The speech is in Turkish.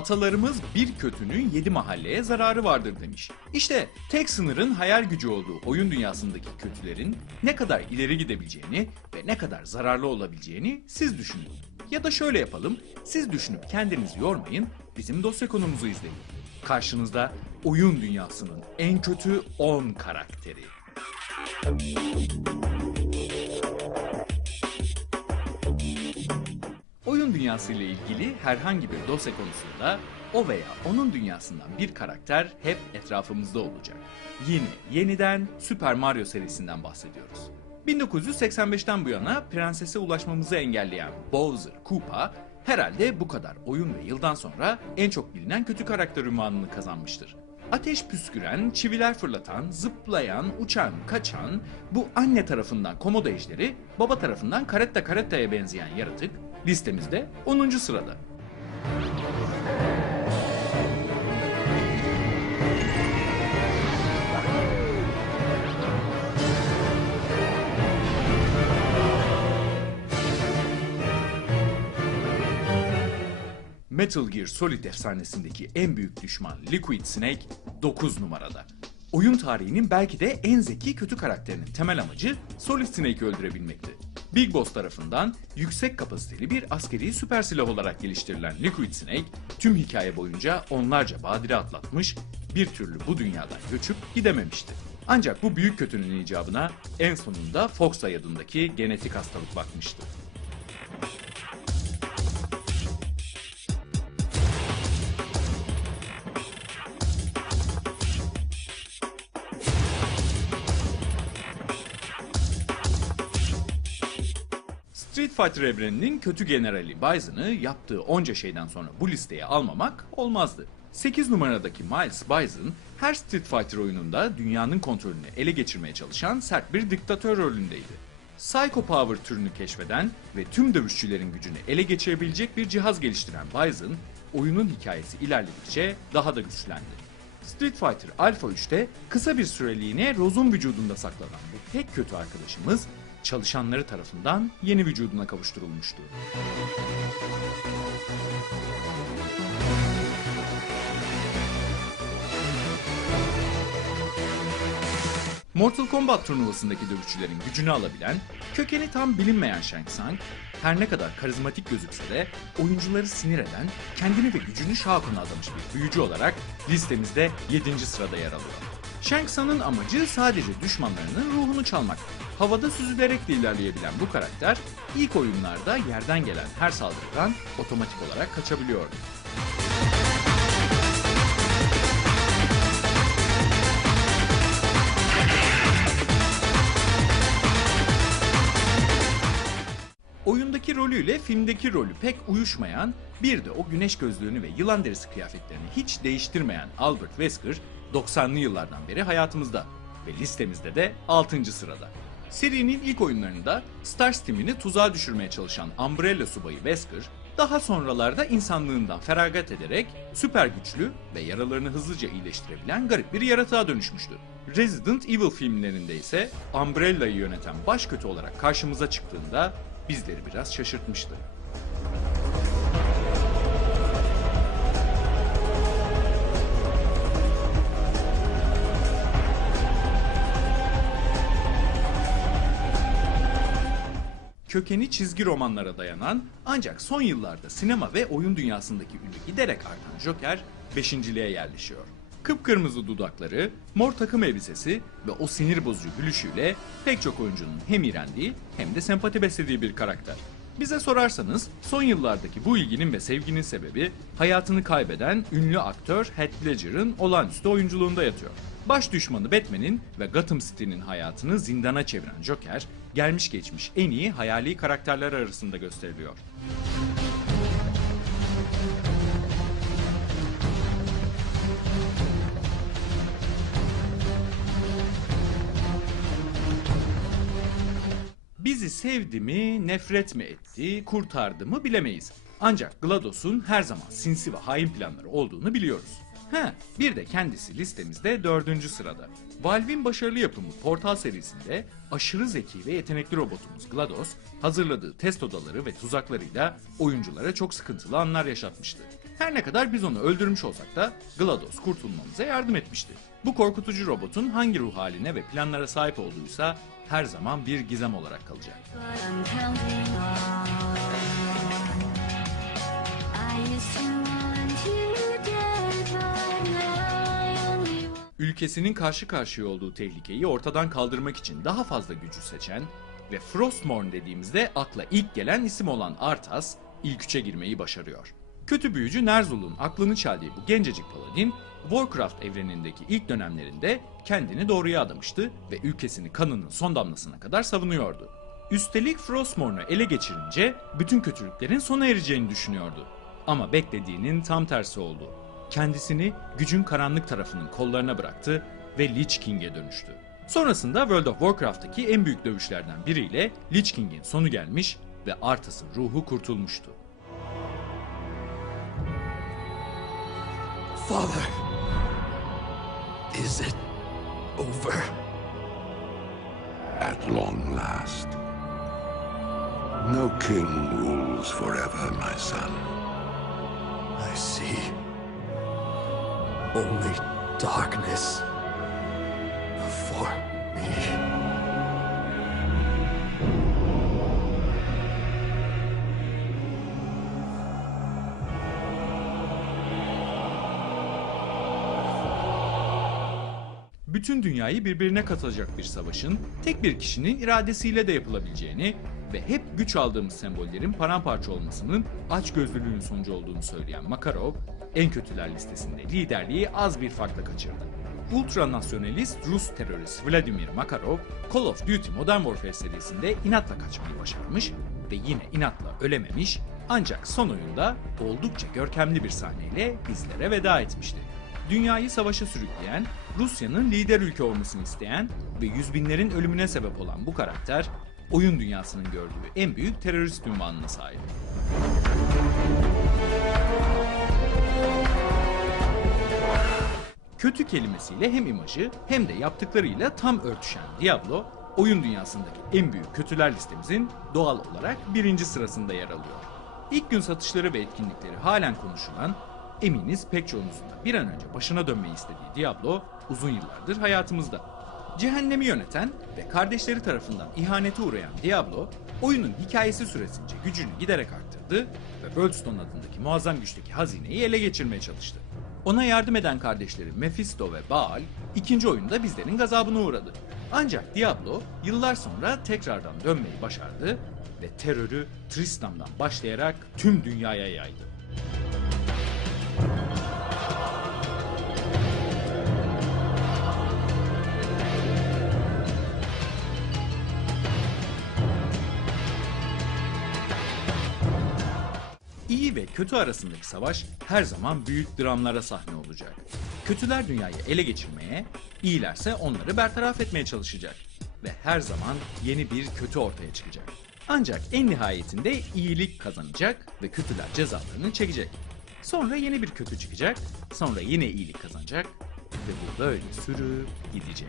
Atalarımız bir kötünün yedi mahalleye zararı vardır demiş. İşte tek sınırın hayal gücü olduğu oyun dünyasındaki kötülerin ne kadar ileri gidebileceğini ve ne kadar zararlı olabileceğini siz düşünün. Ya da şöyle yapalım, siz düşünüp kendinizi yormayın, bizim dosya konumuzu izleyin. Karşınızda oyun dünyasının en kötü 10 karakteri. Oyun dünyası ile ilgili herhangi bir dosya konusunda o veya onun dünyasından bir karakter hep etrafımızda olacak. Yine yeniden Super Mario serisinden bahsediyoruz. 1985'ten bu yana prensese ulaşmamızı engelleyen Bowser Koopa herhalde bu kadar oyun ve yıldan sonra en çok bilinen kötü karakter ünvanını kazanmıştır. Ateş püsküren, çiviler fırlatan, zıplayan, uçan, kaçan bu anne tarafından komodo ejderi, baba tarafından karetta karettaya benzeyen yaratık listemizde 10. sırada. Metal Gear Solid efsanesindeki en büyük düşman Liquid Snake 9 numarada. Oyun tarihinin belki de en zeki kötü karakterinin temel amacı Solid Snake'i öldürebilmekti. Big Boss tarafından yüksek kapasiteli bir askeri süper silah olarak geliştirilen Liquid Snake tüm hikaye boyunca onlarca badire atlatmış, bir türlü bu dünyadan göçüp gidememişti. Ancak bu büyük kötünün icabına en sonunda Foxay adındaki genetik hastalık bakmıştı. Fighter evreninin kötü generali Bison'ı yaptığı onca şeyden sonra bu listeye almamak olmazdı. 8 numaradaki Miles Bison her Street Fighter oyununda dünyanın kontrolünü ele geçirmeye çalışan sert bir diktatör rolündeydi. Psycho Power türünü keşfeden ve tüm dövüşçülerin gücünü ele geçirebilecek bir cihaz geliştiren Bison, oyunun hikayesi ilerledikçe daha da güçlendi. Street Fighter Alpha 3'te kısa bir süreliğine Rose'un vücudunda saklanan bu tek kötü arkadaşımız çalışanları tarafından yeni vücuduna kavuşturulmuştu. Mortal Kombat turnuvasındaki dövüşçülerin gücünü alabilen, kökeni tam bilinmeyen Shang Tsung, her ne kadar karizmatik gözükse de oyuncuları sinir eden, kendini ve gücünü Shaokun'a adamış bir büyücü olarak listemizde 7. sırada yer alıyor. Shang Tsung'ın amacı sadece düşmanlarının ruhunu çalmak. Havada süzülerek de ilerleyebilen bu karakter, ilk oyunlarda yerden gelen her saldırıdan otomatik olarak kaçabiliyordu. Oyundaki rolüyle filmdeki rolü pek uyuşmayan, bir de o güneş gözlüğünü ve yılan derisi kıyafetlerini hiç değiştirmeyen Albert Wesker 90'lı yıllardan beri hayatımızda ve listemizde de 6. sırada. Serinin ilk oyunlarında Starscream'ini tuzağa düşürmeye çalışan Umbrella subayı Wesker, daha sonralarda insanlığından feragat ederek süper güçlü ve yaralarını hızlıca iyileştirebilen garip bir yaratığa dönüşmüştü. Resident Evil filmlerinde ise Umbrella'yı yöneten baş kötü olarak karşımıza çıktığında bizleri biraz şaşırtmıştı. Kökeni çizgi romanlara dayanan ancak son yıllarda sinema ve oyun dünyasındaki ünü giderek artan Joker beşinciliğe yerleşiyor. Kıpkırmızı dudakları, mor takım elbisesi ve o sinir bozucu gülüşüyle pek çok oyuncunun hem iğrendiği hem de sempati beslediği bir karakter. Bize sorarsanız son yıllardaki bu ilginin ve sevginin sebebi hayatını kaybeden ünlü aktör Heath Ledger'ın olağanüstü oyunculuğunda yatıyor. Baş düşmanı Batman'in ve Gotham City'nin hayatını zindana çeviren Joker, gelmiş geçmiş en iyi hayali karakterler arasında gösteriliyor. Bizi sevdi mi, nefret mi etti, kurtardı mı bilemeyiz. Ancak GLaDOS'un her zaman sinsi ve hain planları olduğunu biliyoruz. He, bir de kendisi listemizde dördüncü sırada. Valve'in başarılı yapımı Portal serisinde aşırı zeki ve yetenekli robotumuz GLaDOS, hazırladığı test odaları ve tuzaklarıyla oyunculara çok sıkıntılı anlar yaşatmıştı. Her ne kadar biz onu öldürmüş olsak da GLaDOS kurtulmamıza yardım etmişti. Bu korkutucu robotun hangi ruh haline ve planlara sahip olduğuysa her zaman bir gizem olarak kalacak. Ülkesinin karşı karşıya olduğu tehlikeyi ortadan kaldırmak için daha fazla gücü seçen ve Frostmourne dediğimizde akla ilk gelen isim olan Arthas ilk üçe girmeyi başarıyor. Kötü büyücü Nerzul'un aklını çeldiği bu gencecik paladin, Warcraft evrenindeki ilk dönemlerinde kendini doğruya adamıştı ve ülkesini kanının son damlasına kadar savunuyordu. Üstelik Frostmourne'u ele geçirince bütün kötülüklerin sona ereceğini düşünüyordu. Ama beklediğinin tam tersi oldu. Kendisini gücün karanlık tarafının kollarına bıraktı ve Lich King'e dönüştü. Sonrasında World of Warcraft'taki en büyük dövüşlerden biriyle Lich King'in sonu gelmiş ve Arthas'ın ruhu kurtulmuştu. Father, is it over? At long last. No king rules forever, my son. I see only darkness bütün dünyayı birbirine katacak bir savaşın tek bir kişinin iradesiyle de yapılabileceğini ve hep güç aldığımız sembollerin paramparça olmasının açgözlülüğün sonucu olduğunu söyleyen Makarov, en kötüler listesinde liderliği az bir farkla kaçırdı. Ultranasyonalist Rus terörist Vladimir Makarov, Call of Duty Modern Warfare serisinde inatla kaçmayı başarmış ve yine inatla ölememiş ancak son oyunda oldukça görkemli bir sahneyle bizlere veda etmişti dünyayı savaşa sürükleyen, Rusya'nın lider ülke olmasını isteyen ve yüz binlerin ölümüne sebep olan bu karakter, oyun dünyasının gördüğü en büyük terörist ünvanına sahip. Kötü kelimesiyle hem imajı hem de yaptıklarıyla tam örtüşen Diablo, oyun dünyasındaki en büyük kötüler listemizin doğal olarak birinci sırasında yer alıyor. İlk gün satışları ve etkinlikleri halen konuşulan, eminiz pek çoğunuzun da bir an önce başına dönmeyi istediği Diablo uzun yıllardır hayatımızda. Cehennemi yöneten ve kardeşleri tarafından ihanete uğrayan Diablo, oyunun hikayesi süresince gücünü giderek arttırdı ve Worldstone adındaki muazzam güçteki hazineyi ele geçirmeye çalıştı. Ona yardım eden kardeşleri Mephisto ve Baal ikinci oyunda bizlerin gazabına uğradı. Ancak Diablo yıllar sonra tekrardan dönmeyi başardı ve terörü Tristan'dan başlayarak tüm dünyaya yaydı. İyi ve kötü arasındaki savaş her zaman büyük dramlara sahne olacak. Kötüler dünyayı ele geçirmeye, iyilerse onları bertaraf etmeye çalışacak. Ve her zaman yeni bir kötü ortaya çıkacak. Ancak en nihayetinde iyilik kazanacak ve kötüler cezalarını çekecek. Sonra yeni bir kötü çıkacak, sonra yine iyilik kazanacak ve bu böyle sürüp gidecek.